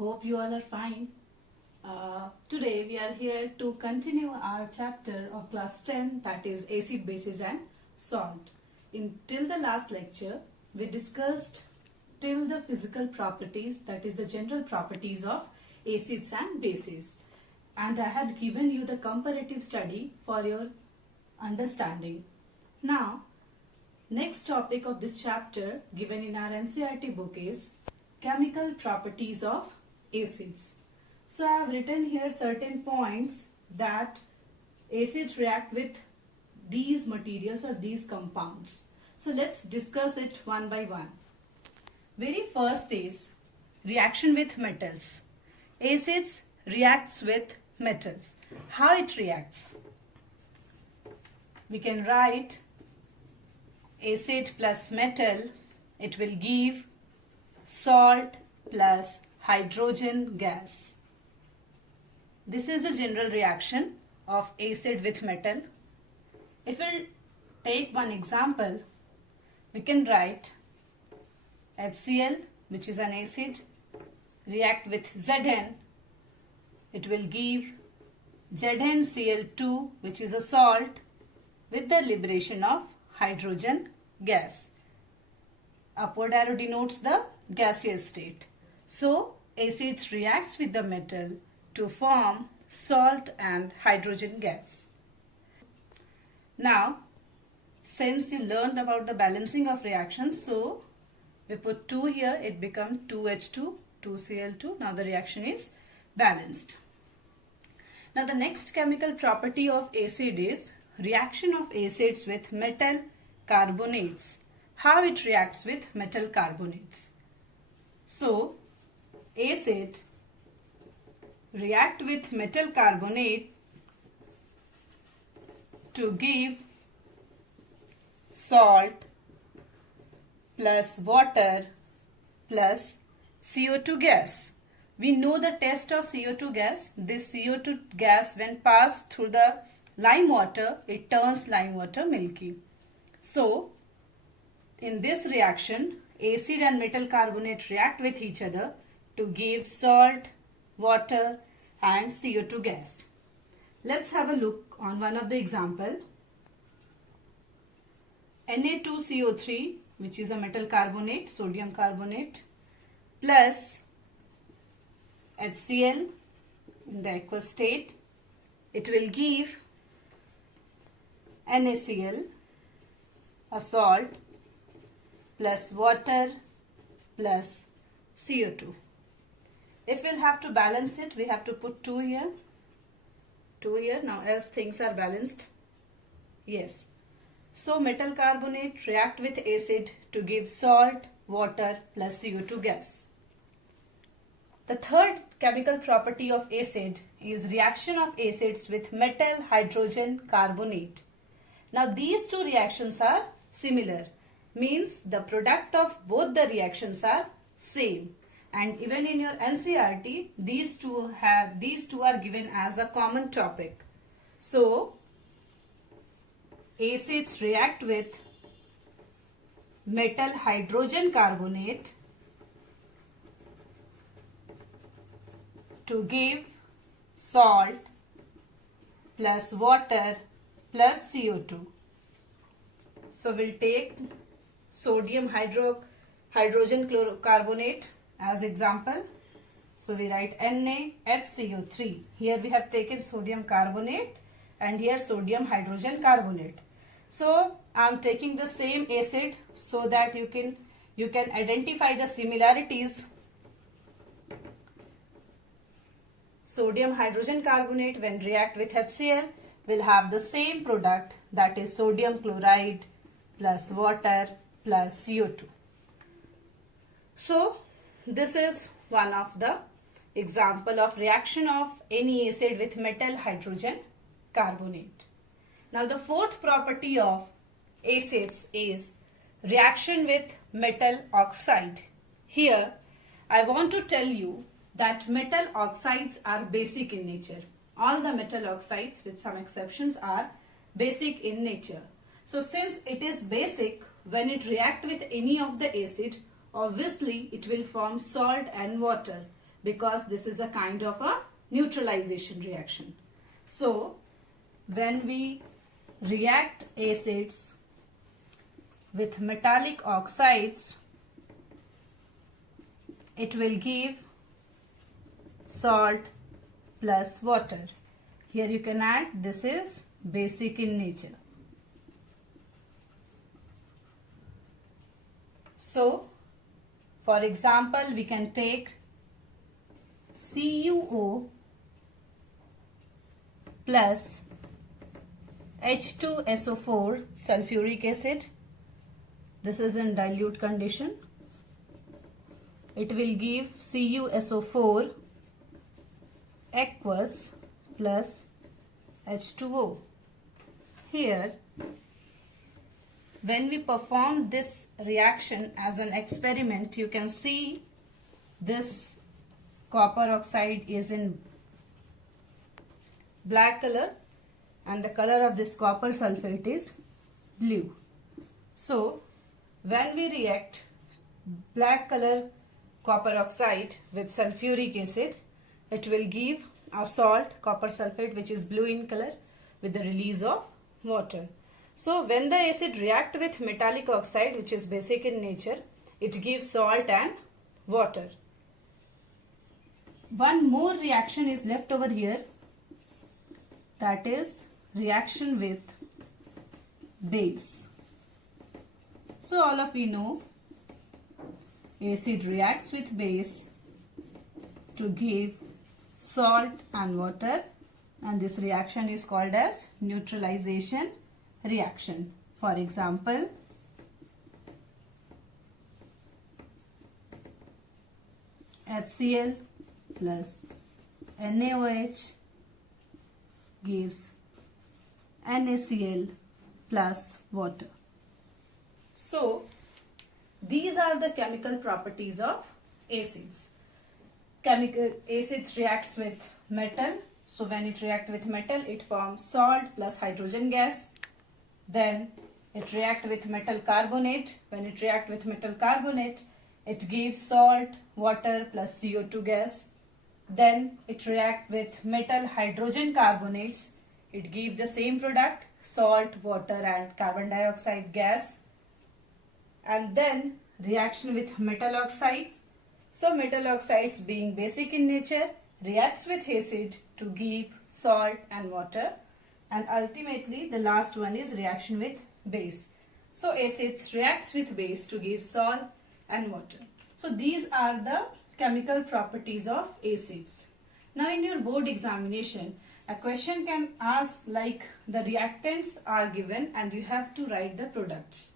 Hope you all are fine. Today we are here to continue our chapter of class 10, that is acid, bases and salt. Till the last lecture we discussed till the physical properties, that is the general properties of acids and bases, and I had given you the comparative study for your understanding. Now next topic of this chapter given in our NCERT book is chemical properties of acids. So I have written here certain points that acids react with these materials or these compounds. So let's discuss it one by one. Very first is reaction with metals. Acids reacts with metals. How it reacts? We can write acid plus metal, it will give salt plus hydrogen gas. This is the general reaction of acid with metal. If we'll take one example, we can write HCl, which is an acid, react with Zn, it will give ZnCl2, which is a salt, with the liberation of hydrogen gas. Upward arrow denotes the gaseous state. So acids reacts with the metal to form salt and hydrogen gas. Now since you learned about the balancing of reactions, so we put 2 here, it becomes 2H2, 2Cl2. Now the reaction is balanced. Now the next chemical property of acid is reaction of acids with metal carbonates. How it reacts with metal carbonates? So acid react with metal carbonate to give salt plus water plus CO2 gas. We know the test of CO2 gas. This CO2 gas, when passed through the lime water, it turns lime water milky. So in this reaction, acid and metal carbonate react with each other to give salt, water and CO2 gas. Let's have a look on one of the example. Na2CO3, which is a metal carbonate, sodium carbonate, plus HCl in the aqueous state, it will give NaCl, a salt, plus water plus CO2. If we'll have to balance it, we have to put 2 here, 2 here. Now as things are balanced, yes. So metal carbonate react with acid to give salt, water plus CO2 gas. The third chemical property of acid is reaction of acids with metal hydrogen carbonate. Now these two reactions are similar, means the product of both the reactions are same, and even in your NCERT these two are given as a common topic. So acids react with metal hydrogen carbonate to give salt plus water plus CO2. So we'll take sodium hydrogen carbonate as example. So we write NaHCO3. Here we have taken sodium carbonate and here sodium hydrogen carbonate. So I am taking the same acid so that you can identify the similarities. Sodium hydrogen carbonate when react with HCl will have the same product, that is sodium chloride plus water plus CO2. So this is one of the example of reaction of any acid with metal hydrogen carbonate. Now the fourth property of acids is reaction with metal oxide. Here I want to tell you that metal oxides are basic in nature. All the metal oxides with some exceptions are basic in nature. So since it is basic, when it reacts with any of the acid, obviously it will form salt and water. because this is a kind of a neutralization reaction. So when we react acids with metallic oxides, it will give salt plus water. Here you can add, this is basic in nature. So, for example, we can take CuO plus H2SO4 sulfuric acid. This is in dilute condition. It will give CuSO4 aqueous plus H2O. Here, when we perform this reaction as an experiment, you can see this copper oxide is in black color and the color of this copper sulfate is blue. So, when we react black color copper oxide with sulfuric acid, it will give a salt, copper sulfate, which is blue in color, with the release of water. So when the acid reacts with metallic oxide, which is basic in nature, it gives salt and water. One more reaction is left over here, that is reaction with base. So all of we know acid reacts with base to give salt and water, and this reaction is called as neutralization reaction. For example, HCl plus NaOH gives NaCl plus water. So, these are the chemical properties of acids. Acids reacts with metal. So when it reacts with metal, it forms salt plus hydrogen gas. Then it reacts with metal carbonate. When it reacts with metal carbonate, it gives salt, water plus CO2 gas. Then it reacts with metal hydrogen carbonates. It gives the same product, salt, water and carbon dioxide gas. And then reaction with metal oxides. So metal oxides, being basic in nature, reacts with acid to give salt and water. And ultimately the last one is reaction with base. So acids reacts with base to give salt and water. So these are the chemical properties of acids. Now in your board examination, a question can ask like the reactants are given and you have to write the products.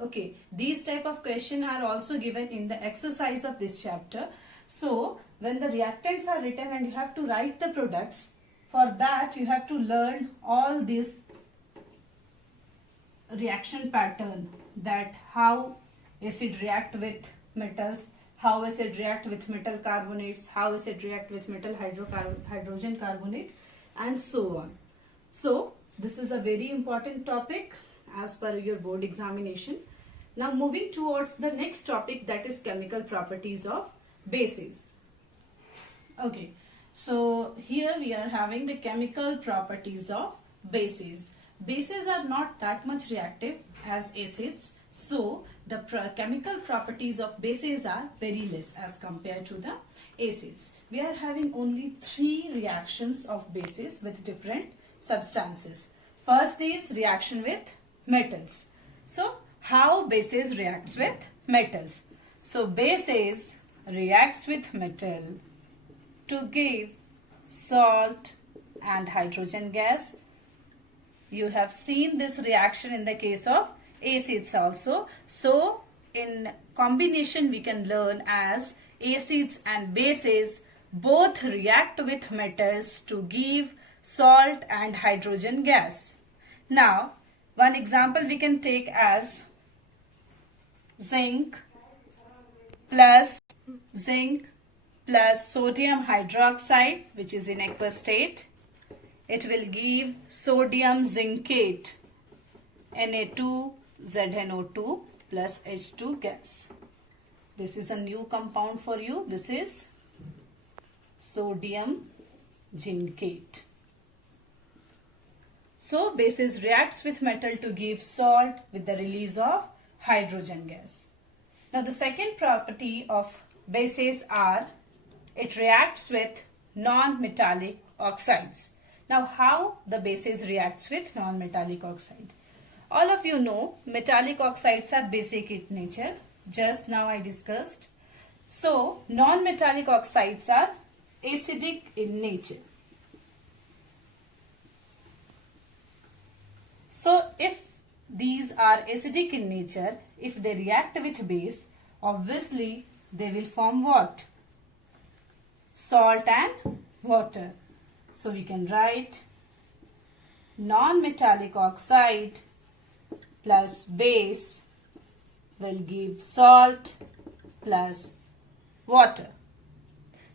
Okay, these type of questions are also given in the exercise of this chapter. So, when the reactants are written and you have to write the products, for that you have to learn all this reaction pattern, that how acid react with metals, how acid react with metal carbonates, how acid react with metal hydrogen carbonate, and so on. So, this is a very important topic as per your board examination. Now moving towards the next topic, that is chemical properties of bases. Okay, so here we are having the chemical properties of bases. Bases are not that much reactive as acids, so the chemical properties of bases are very less as compared to the acids. We are having only 3 reactions of bases with different substances. First is reaction with metals. So how bases reacts with metals? So bases reacts with metal to give salt and hydrogen gas. You have seen this reaction in the case of acids also. So in combination we can learn as acids and bases both react with metals to give salt and hydrogen gas. Now one example we can take as zinc plus sodium hydroxide, which is in aqueous state. It will give sodium zincate, Na2ZNO2 plus H2 gas. This is a new compound for you. This is sodium zincate. So bases reacts with metal to give salt with the release of hydrogen gas. Now the second property of bases are it reacts with non-metallic oxides. Now how the bases reacts with non-metallic oxide? All of you know metallic oxides are basic in nature. Just now I discussed. So non-metallic oxides are acidic in nature. So if these are acidic in nature, if they react with base, obviously they will form what? Salt and water. So we can write non-metallic oxide plus base will give salt plus water.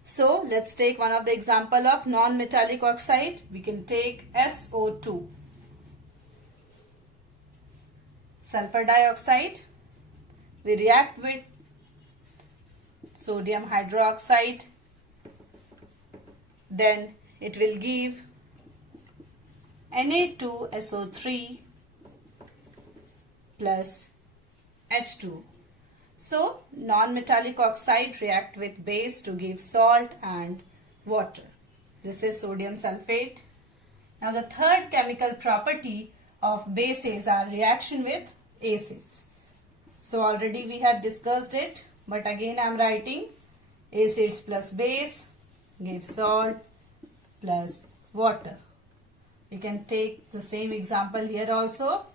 So let's take one of the example of non-metallic oxide. We can take SO2. Sulfur dioxide. We react with sodium hydroxide. Then it will give Na2SO3 plus H2. So non-metallic oxide react with base to give salt and water. This is sodium sulfate. Now the third chemical property of bases are reaction with acids. So already we have discussed it, but again I am writing acids plus base give salt plus water. We can take the same example here also.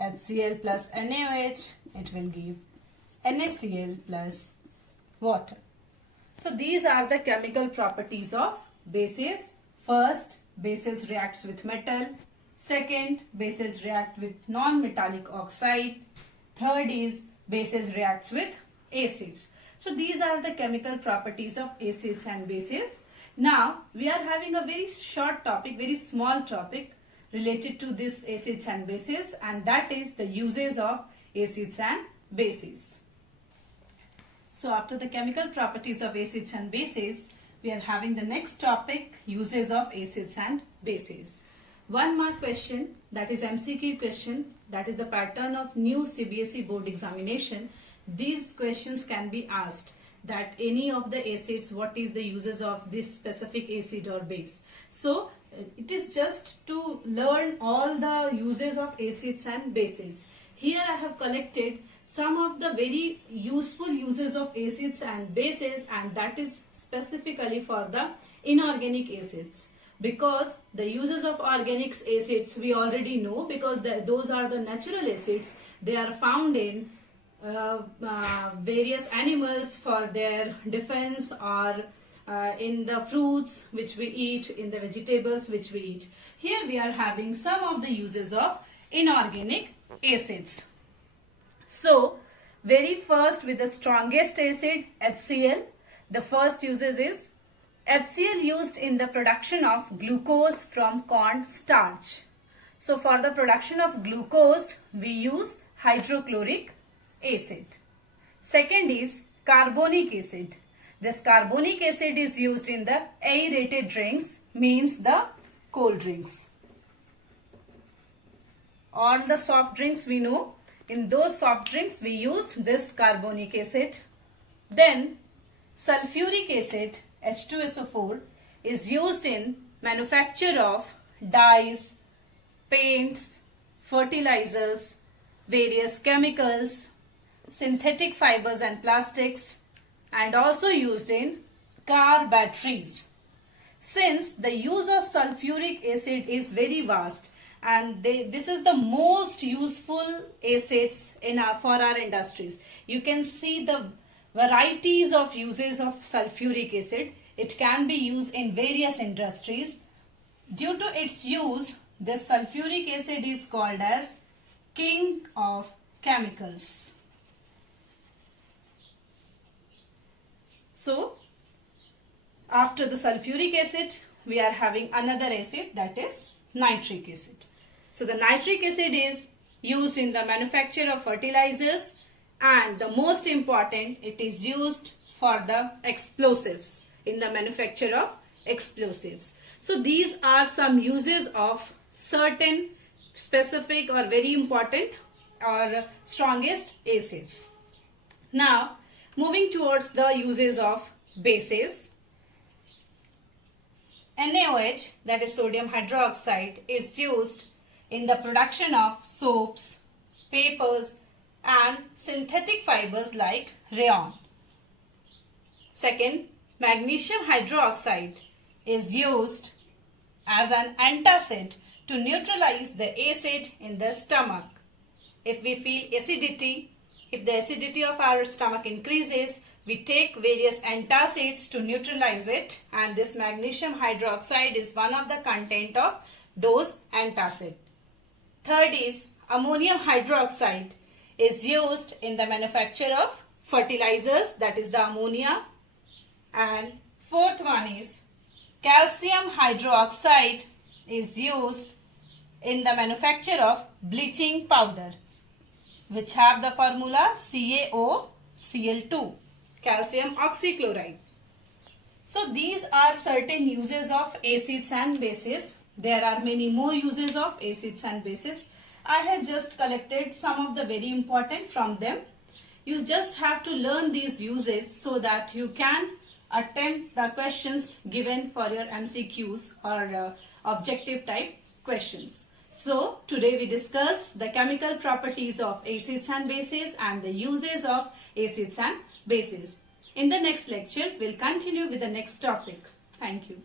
HCl plus NaOH, it will give NaCl plus water. So these are the chemical properties of bases. First, bases reacts with metal. Second, bases react with non-metallic oxide. Third is bases reacts with acids. So these are the chemical properties of acids and bases. Now we are having a very short topic, very small topic related to this acids and bases, and that is the uses of acids and bases. So after the chemical properties of acids and bases, we are having the next topic, uses of acids and bases. One mark question, that is MCQ question, that is the pattern of new CBSE board examination. These questions can be asked, that any of the acids, what is the uses of this specific acid or base. So it is just to learn all the uses of acids and bases. Here I have collected some of the very useful uses of acids and bases, and that is specifically for the inorganic acids. Because the uses of organic acids we already know, because those are the natural acids. They are found in various animals for their defense, or in the fruits which we eat, in the vegetables which we eat. Here we are having some of the uses of inorganic acids. So very first, with the strongest acid, HCl, the first uses is HCl used in the production of glucose from corn starch. So for the production of glucose we use hydrochloric acid. Second is carbonic acid. This carbonic acid is used in the aerated drinks, means the cold drinks. All the soft drinks we know, in those soft drinks we use this carbonic acid. Then sulfuric acid, H2SO4, is used in manufacture of dyes, paints, fertilizers, various chemicals, synthetic fibers and plastics, and also used in car batteries. Since the use of sulfuric acid is very vast, and this is the most useful acids for our industries. You can see the varieties of uses of sulfuric acid. It can be used in various industries. Due to its use, this sulfuric acid is called as king of chemicals. So after the sulfuric acid, we are having another acid, that is nitric acid. So the nitric acid is used in the manufacture of fertilizers, and the most important, it is used for the explosives. in the manufacture of explosives. So these are some uses of certain specific or very important or strongest acids. Now moving towards the uses of bases. NaOH, that is sodium hydroxide, is used in the production of soaps, papers and synthetic fibers like rayon. Second, magnesium hydroxide is used as an antacid to neutralize the acid in the stomach. If we feel acidity, if the acidity of our stomach increases, we take various antacids to neutralize it, and this magnesium hydroxide is one of the content of those antacid. Third is ammonium hydroxide is used in the manufacture of fertilizers, that is the ammonia. And fourth one is calcium hydroxide is used in the manufacture of bleaching powder, which have the formula CaOCl2, calcium oxychloride. So these are certain uses of acids and bases. There are many more uses of acids and bases. I have just collected some of the very important from them. You just have to learn these uses so that you can attempt the questions given for your MCQs or objective type questions. So today we discussed the chemical properties of acids and bases and the uses of acids and bases. In the next lecture, we'll continue with the next topic. Thank you.